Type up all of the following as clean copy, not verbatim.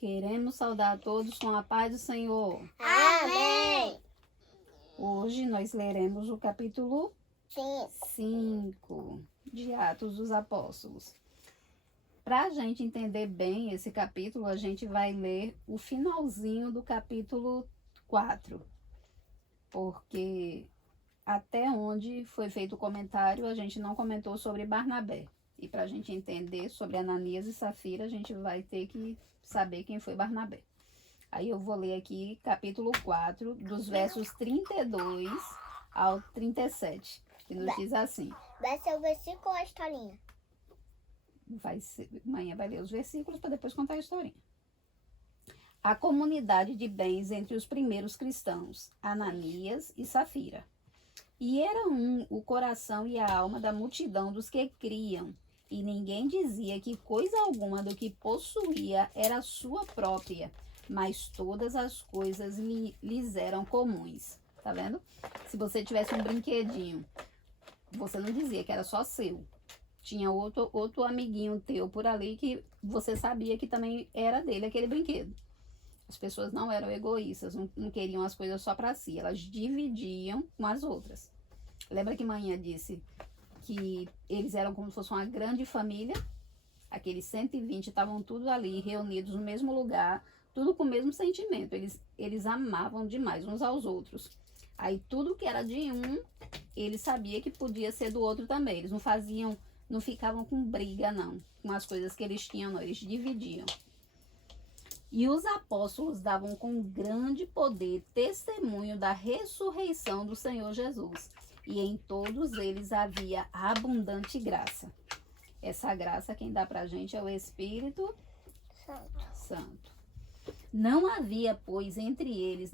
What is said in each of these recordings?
Queremos saudar a todos com a paz do Senhor. Amém. Hoje nós leremos o capítulo Sim. 5 de Atos dos Apóstolos. Para a gente entender bem esse capítulo, a gente vai ler o finalzinho do capítulo 4, porque até onde foi feito o comentário, a gente não comentou sobre Barnabé. E para a gente entender sobre Ananias e Safira, a gente vai ter que saber quem foi Barnabé. Aí eu vou ler aqui capítulo 4, dos versos 32 ao 37, que nos diz assim. Vai ser o versículo ou a historinha? Amanhã vai ler os versículos para depois contar a historinha. A comunidade de bens entre os primeiros cristãos, Ananias e Safira. E era o coração e a alma da multidão dos que criam, e ninguém dizia que coisa alguma do que possuía era sua própria, mas todas as coisas lhes eram comuns. Tá vendo? Se você tivesse um brinquedinho, você não dizia que era só seu. Tinha outro amiguinho teu por ali que você sabia que também era dele aquele brinquedo. As pessoas não eram egoístas, não queriam as coisas só para si, elas dividiam com as outras. Lembra que manhã disse que eles eram como se fosse uma grande família? Aqueles 120 estavam tudo ali, reunidos no mesmo lugar, tudo com o mesmo sentimento. Eles amavam demais uns aos outros. Aí tudo que era de um, eles sabiam que podia ser do outro também. Eles não ficavam com briga, não, com as coisas que eles tinham, não. Eles dividiam. E os apóstolos davam com grande poder testemunho da ressurreição do Senhor Jesus. E em todos eles havia abundante graça. Essa graça quem dá pra gente é o Espírito Santo. Não havia, pois, entre eles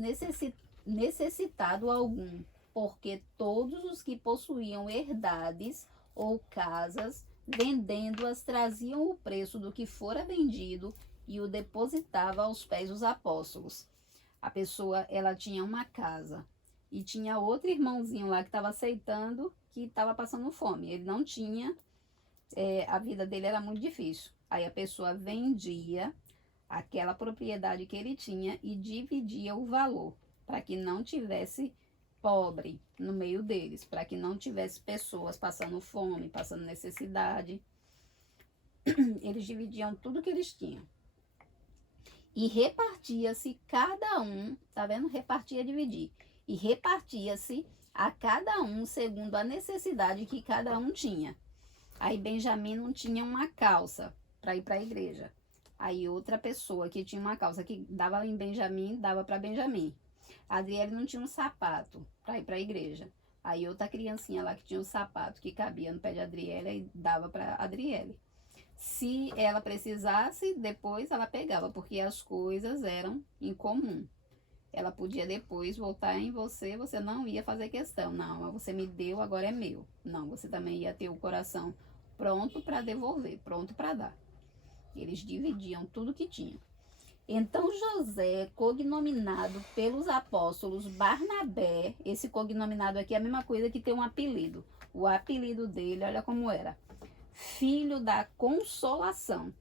necessitado algum, porque todos os que possuíam herdades ou casas, vendendo-as, traziam o preço do que fora vendido e o depositava aos pés dos apóstolos. A pessoa, ela tinha uma casa e tinha outro irmãozinho lá que estava aceitando, que estava passando fome. Ele não tinha, a vida dele era muito difícil. Aí a pessoa vendia aquela propriedade que ele tinha e dividia o valor, para que não tivesse pobre no meio deles, para que não tivesse pessoas passando fome, passando necessidade. Eles dividiam tudo que eles tinham. E repartia-se cada um, tá vendo? Repartia, dividir. E repartia-se a cada um segundo a necessidade que cada um tinha. Aí Benjamim não tinha uma calça para ir para a igreja. Aí outra pessoa que tinha uma calça que dava em Benjamim, dava para Benjamim. A Adriele não tinha um sapato para ir para a igreja. Aí outra criancinha lá que tinha um sapato que cabia no pé de Adriele e dava para Adriele. Se ela precisasse, depois ela pegava, porque as coisas eram em comum. Ela podia depois voltar em você, você não ia fazer questão. Não, você me deu, agora é meu. Não, você também ia ter o coração pronto para devolver, pronto para dar. Eles dividiam tudo que tinham. Então José, cognominado pelos apóstolos Barnabé, esse cognominado aqui é a mesma coisa que ter um apelido. O apelido dele, olha como era: Filho da Consolação.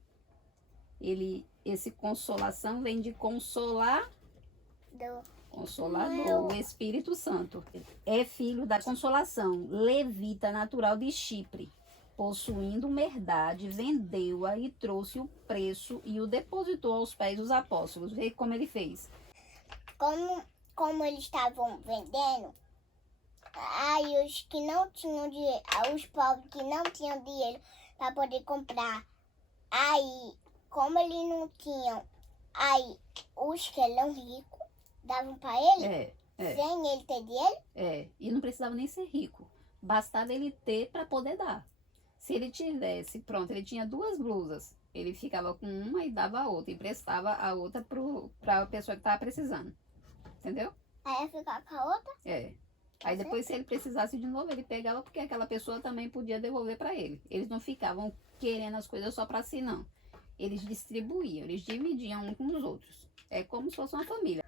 Esse consolação vem de consolar, Consolador, o Espírito Santo. É filho da consolação, levita natural de Chipre. Possuindo uma herdade, vendeu-a e trouxe o preço e o depositou aos pés dos apóstolos. Vê como ele fez. Como eles estavam vendendo, aí os que não tinham dinheiro, os pobres que não tinham dinheiro para poder comprar, aí como eles não tinham, aí os que eram ricos davam para ele, sem ele ter dinheiro. E não precisava nem ser rico, bastava ele ter para poder dar. Se ele tivesse, pronto, ele tinha 2 blusas, ele ficava com uma e dava a outra, emprestava a outra para a pessoa que estava precisando, entendeu? Aí ia ficar com a outra? Aí depois, se ele precisasse de novo, ele pegava, porque aquela pessoa também podia devolver para ele. Eles não ficavam querendo as coisas só para si, não. Eles distribuíam, eles dividiam um com os outros. É como se fosse uma família.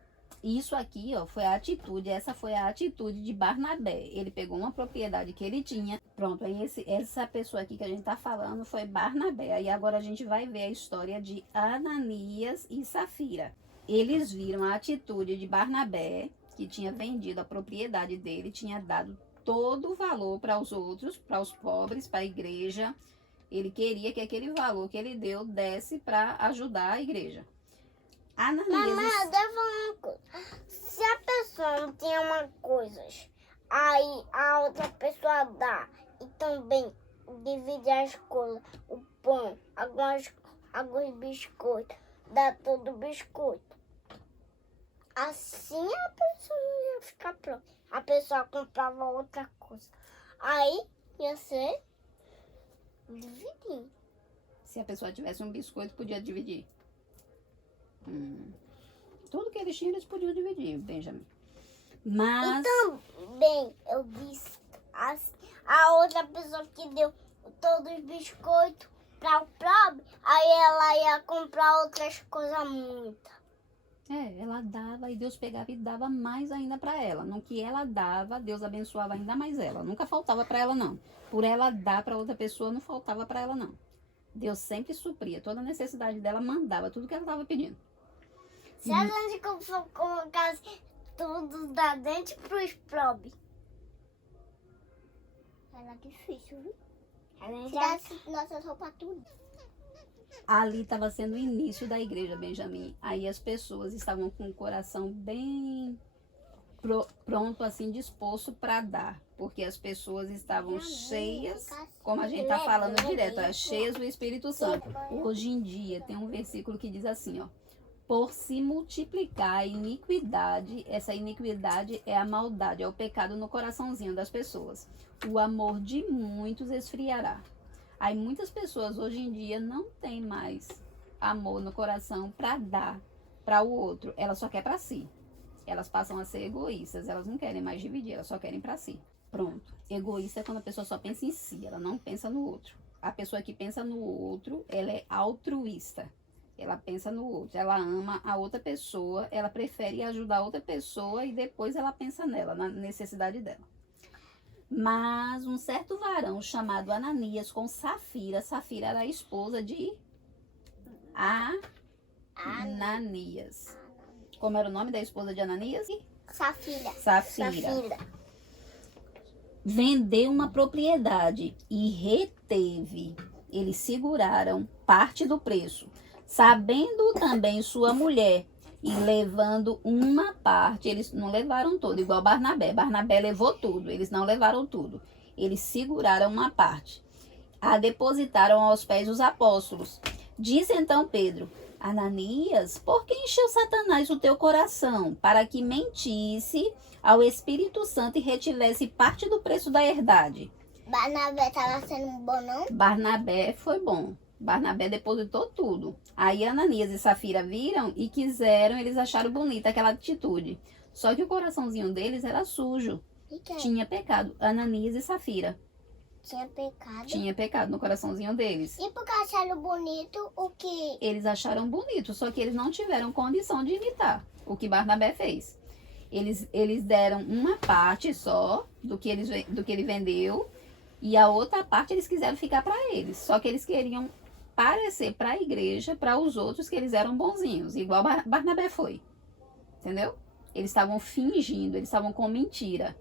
Isso aqui, ó, foi a atitude, essa foi a atitude de Barnabé. Ele pegou uma propriedade que ele tinha. Pronto, aí essa pessoa aqui que a gente tá falando foi Barnabé. Aí agora a gente vai ver a história de Ananias e Safira. Eles viram a atitude de Barnabé, que tinha vendido a propriedade dele, tinha dado todo o valor para os outros, para os pobres, para a igreja. Ele queria que aquele valor que ele deu desse para ajudar a igreja. Ananias. Mamãe, deixa eu falar uma coisa. Se a pessoa não tinha uma coisa, aí a outra pessoa dá e também divide as coisas, o pão, alguns biscoitos, dá todo o biscoito. Assim a pessoa não ia ficar pronta. A pessoa comprava outra coisa. Aí ia ser dividir. Se a pessoa tivesse um biscoito, podia dividir. Tudo que eles tinham, eles podiam dividir, Benjamin. Mas E também eu disse a outra pessoa que deu todos os biscoitos para o pobre, aí ela ia comprar outras coisas muitas. ela dava e Deus pegava e dava mais ainda para ela. No que ela dava, Deus abençoava ainda mais ela. Nunca faltava para ela, não. Por ela dar para outra pessoa, não faltava para ela, não. Deus sempre supria toda a necessidade dela, mandava tudo que ela estava pedindo. Se a gente colocasse tudo da dente para os pobres, era difícil, viu? Tirasse nossas roupas tudo. Ali estava sendo o início da igreja, Benjamin. Aí as pessoas estavam com o coração bem pronto, assim, disposto para dar. Porque as pessoas estavam cheias, como a gente está falando direto, cheias do Espírito Santo. Hoje em dia tem um versículo que diz assim, ó. Por se multiplicar a iniquidade, essa iniquidade é a maldade, é o pecado no coraçãozinho das pessoas. O amor de muitos esfriará. Aí muitas pessoas hoje em dia não têm mais amor no coração para dar para o outro. Elas só querem para si. Elas passam a ser egoístas. Elas não querem mais dividir, elas só querem para si. Pronto. Egoísta é quando a pessoa só pensa em si, ela não pensa no outro. A pessoa que pensa no outro, ela é altruísta. Ela pensa no outro, ela ama a outra pessoa, ela prefere ajudar a outra pessoa e depois ela pensa nela, na necessidade dela. Mas um certo varão chamado Ananias com Safira, Safira era a esposa de Ananias. Como era o nome da esposa de Ananias? Safira. Vendeu uma propriedade e reteve. Eles seguraram parte do preço. Sabendo também sua mulher e levando uma parte, eles não levaram tudo, igual Barnabé. Barnabé levou tudo, eles não levaram tudo. Eles seguraram uma parte. A depositaram aos pés dos apóstolos. Disse então Pedro: Ananias, por que encheu Satanás o teu coração, para que mentisse ao Espírito Santo e retivesse parte do preço da herdade? Barnabé estava sendo bom, não? Barnabé foi bom. Barnabé depositou tudo. Aí Ananias e Safira viram e quiseram, eles acharam bonita aquela atitude. Só que o coraçãozinho deles era sujo. Tinha pecado. Ananias e Safira. Tinha pecado? Tinha pecado no coraçãozinho deles. E porque acharam bonito o que? Eles acharam bonito, só que eles não tiveram condição de imitar o que Barnabé fez. Eles deram uma parte só do que ele vendeu e a outra parte eles quiseram ficar para eles. Só que eles queriam parecer para a igreja, para os outros, que eles eram bonzinhos, igual Barnabé foi. Entendeu? Eles estavam fingindo, eles estavam com mentira.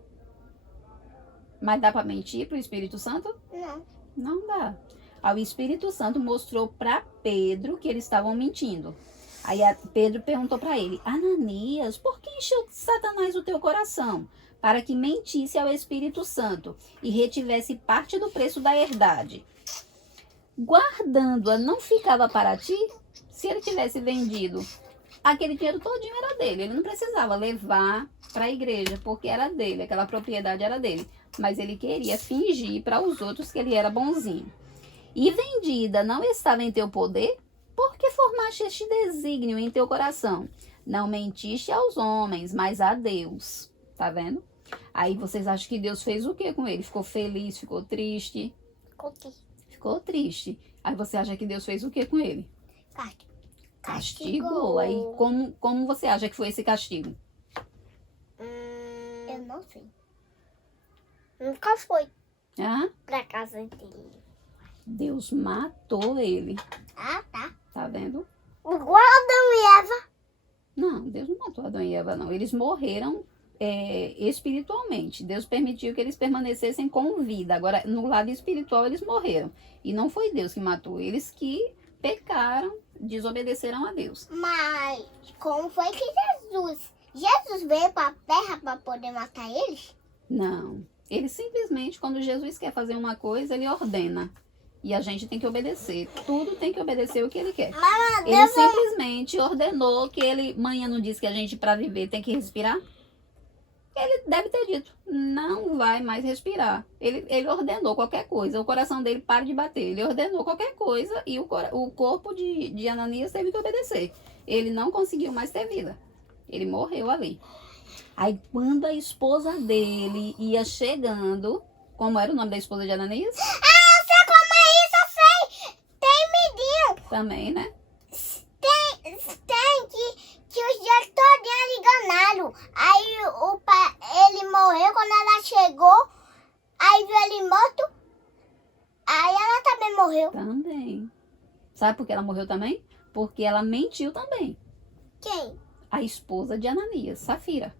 Mas dá para mentir para o Espírito Santo? Não. Não dá. Aí o Espírito Santo mostrou para Pedro que eles estavam mentindo. Aí Pedro perguntou para ele: Ananias, por que encheu Satanás o teu coração? Para que mentisse ao Espírito Santo e retivesse parte do preço da herdade. Guardando-a não ficava para ti? Se ele tivesse vendido, aquele dinheiro todinho era dele. Ele não precisava levar para a igreja, porque era dele, aquela propriedade era dele. Mas ele queria fingir para os outros que ele era bonzinho. E vendida não estava em teu poder? Por que formaste este desígnio em teu coração? Não mentiste aos homens, mas a Deus. Tá vendo? Aí vocês acham que Deus fez o que com ele? Ficou feliz? Ficou triste? Ficou triste. Aí você acha que Deus fez o que com ele? Castigou. Aí como você acha que foi esse castigo? não sei. Nunca foi Ah, pra casa dele. Deus matou ele. Ah, tá. Tá vendo? Igual Adão e Eva. Não, Deus não matou Adão e Eva, não. Eles morreram espiritualmente. Deus permitiu que eles permanecessem com vida. Agora, no lado espiritual, eles morreram. E não foi Deus que matou. Eles que pecaram, desobedeceram a Deus. Mas como foi que Jesus veio pra terra pra poder matar eles? Não. Ele simplesmente, quando Jesus quer fazer uma coisa, ele ordena. E a gente tem que obedecer. Tudo tem que obedecer o que ele quer. Ele simplesmente ordenou que ele... Manhã não disse que a gente, para viver, tem que respirar? Ele deve ter dito, não vai mais respirar. Ele ordenou qualquer coisa. O coração dele para de bater. Ele ordenou qualquer coisa e o corpo de Ananias teve que obedecer. Ele não conseguiu mais ter vida. Ele morreu ali. Aí, quando a esposa dele ia chegando... Como era o nome da esposa de Ananias? Eu sei como é isso, eu sei. Tem medinho. Também, né? Tem que os dias todos eles enganaram. Aí o pai, ele morreu quando ela chegou. Aí viu ele morto. Aí ela também morreu. Também. Sabe por que ela morreu também? Porque ela mentiu também. Quem? A esposa de Ananias, Safira.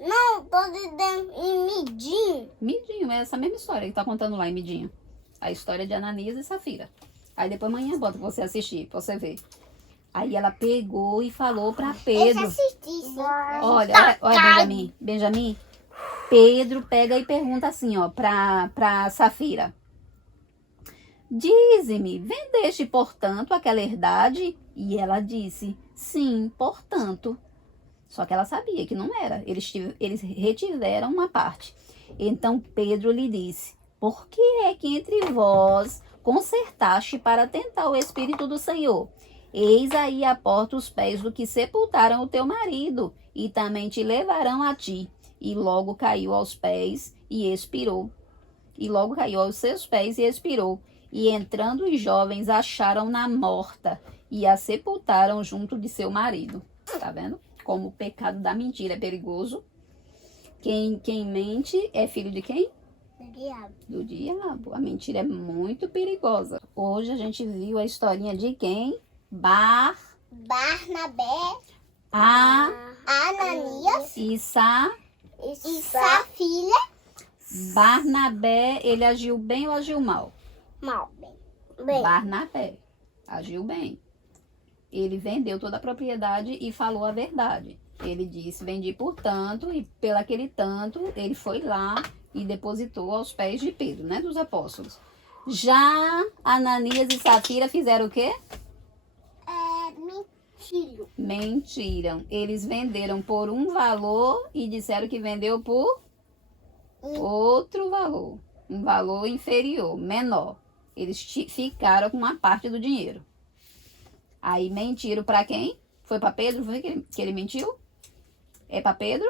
Não, tô dizendo em medinho. Midinho, é essa mesma história que tá contando lá em Midinho. A história de Ananias e Safira. Aí depois amanhã bota pra você assistir, pra você ver. Aí ela pegou e falou pra Eu já Pedro. assisti, sim. Olha, Benjamin. Pedro pega e pergunta assim, ó, pra Safira. Dize-me, vendeste, portanto, aquela herdade? E ela disse, sim, portanto. Só que ela sabia que não era. Eles retiveram uma parte. Então Pedro lhe disse, por que é que entre vós concertaste para tentar o Espírito do Senhor? Eis aí à porta os pés do que sepultaram o teu marido, e também te levarão a ti. E logo caiu aos pés e expirou. E logo caiu aos seus pés e expirou. E entrando os jovens acharam-na morta e a sepultaram junto de seu marido. Tá vendo? Como o pecado da mentira é perigoso. Quem mente é filho de quem? Do diabo. Do diabo. A mentira é muito perigosa. Hoje a gente viu a historinha de quem? Barnabé, Ananias E e Safira. Barnabé, ele agiu bem ou agiu mal? Mal, bem. Barnabé agiu bem. Ele vendeu toda a propriedade e falou a verdade. Ele disse, vendi por tanto, e pelo aquele tanto, ele foi lá e depositou aos pés de Pedro, né, dos apóstolos. Já Ananias e Safira fizeram o quê? Mentira. Mentiram. Eles venderam por um valor e disseram que vendeu por outro valor. Um valor inferior, menor. Eles ficaram com uma parte do dinheiro. Aí mentiram para quem? Foi para Pedro? Foi que ele mentiu? É para Pedro?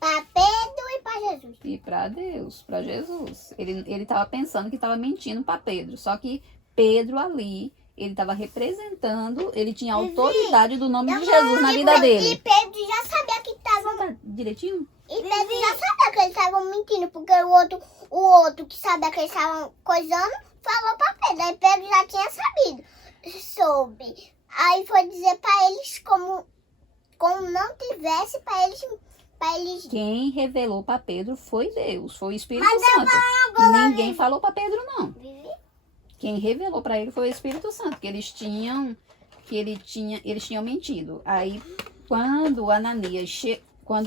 Para Pedro e para Jesus. E para Deus, para Jesus. Ele estava pensando que estava mentindo para Pedro. Só que Pedro ali, ele estava representando, ele tinha autoridade do nome de Jesus na vida E dele. Pedro já sabia que estavam... Tá direitinho? E Pedro já sabia que eles estavam mentindo, porque o outro que sabia que eles estavam coisando, falou para Pedro. Aí Pedro já tinha sabido. Soube. Aí foi dizer para eles como não tivesse para eles. Quem revelou para Pedro foi Deus, foi o Espírito Santo. Ninguém falou para Pedro, não. Quem revelou para ele foi o Espírito Santo, que eles tinham mentido. Aí, quando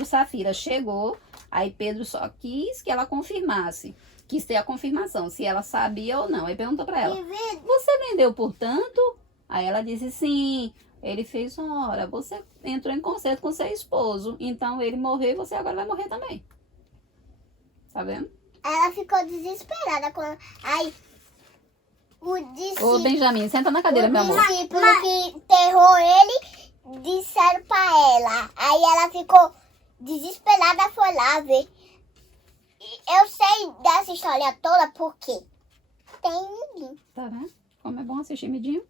Safira chegou, aí Pedro só quis que ela confirmasse. Quis ter a confirmação, se ela sabia ou não. Aí perguntou para ela, você vendeu por tanto? Aí ela disse, sim. Ele fez, ora, você entrou em concerto com seu esposo, então ele morreu e você agora vai morrer também. Tá vendo? Ela ficou desesperada. Aí, Ô, Benjamin, senta na cadeira, meu amor. O discípulo que enterrou ele, disseram pra ela. Aí ela ficou desesperada, foi lá ver. Eu sei dessa história toda porque tem ninguém. Tá vendo? Como é bom assistir Midinho.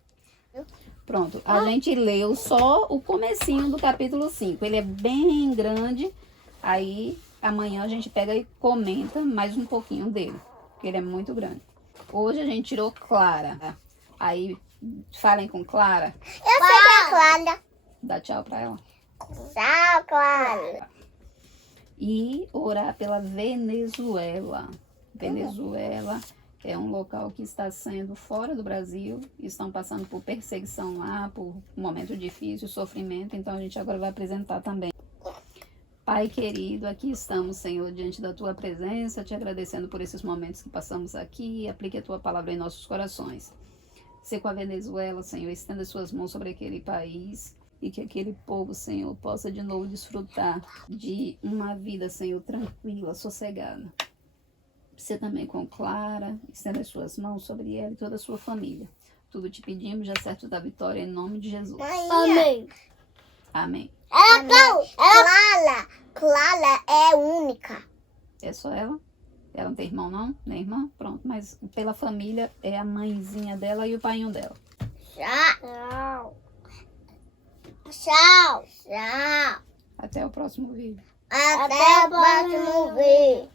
Pronto, a gente leu só o comecinho do capítulo 5. Ele é bem grande, aí amanhã a gente pega e comenta mais um pouquinho dele, porque ele é muito grande. Hoje a gente tirou Clara. Aí, falem com Clara. Eu sei que é a Clara. Dá tchau pra ela. Tchau, Clara. E orar pela Venezuela. Venezuela é um local que está sendo fora do Brasil. Estão passando por perseguição lá, por um momento difícil, sofrimento. Então a gente agora vai apresentar também. Pai querido, aqui estamos, Senhor, diante da Tua presença, te agradecendo por esses momentos que passamos aqui. Aplique a Tua palavra em nossos corações. Se com a Venezuela, Senhor, estenda suas mãos sobre aquele país e que aquele povo, Senhor, possa de novo desfrutar de uma vida, Senhor, tranquila, sossegada. Você também com Clara, estenda as suas mãos sobre ela e toda a sua família. Tudo te pedimos, já certo da vitória, em nome de Jesus. Amém. Amém. Clara é única. É só ela? Ela não tem irmão, não? Nem irmã? Pronto, mas pela família é a mãezinha dela e o paiinho dela. Tchau. Tchau. Tchau. Até o próximo vídeo. Até o próximo vídeo.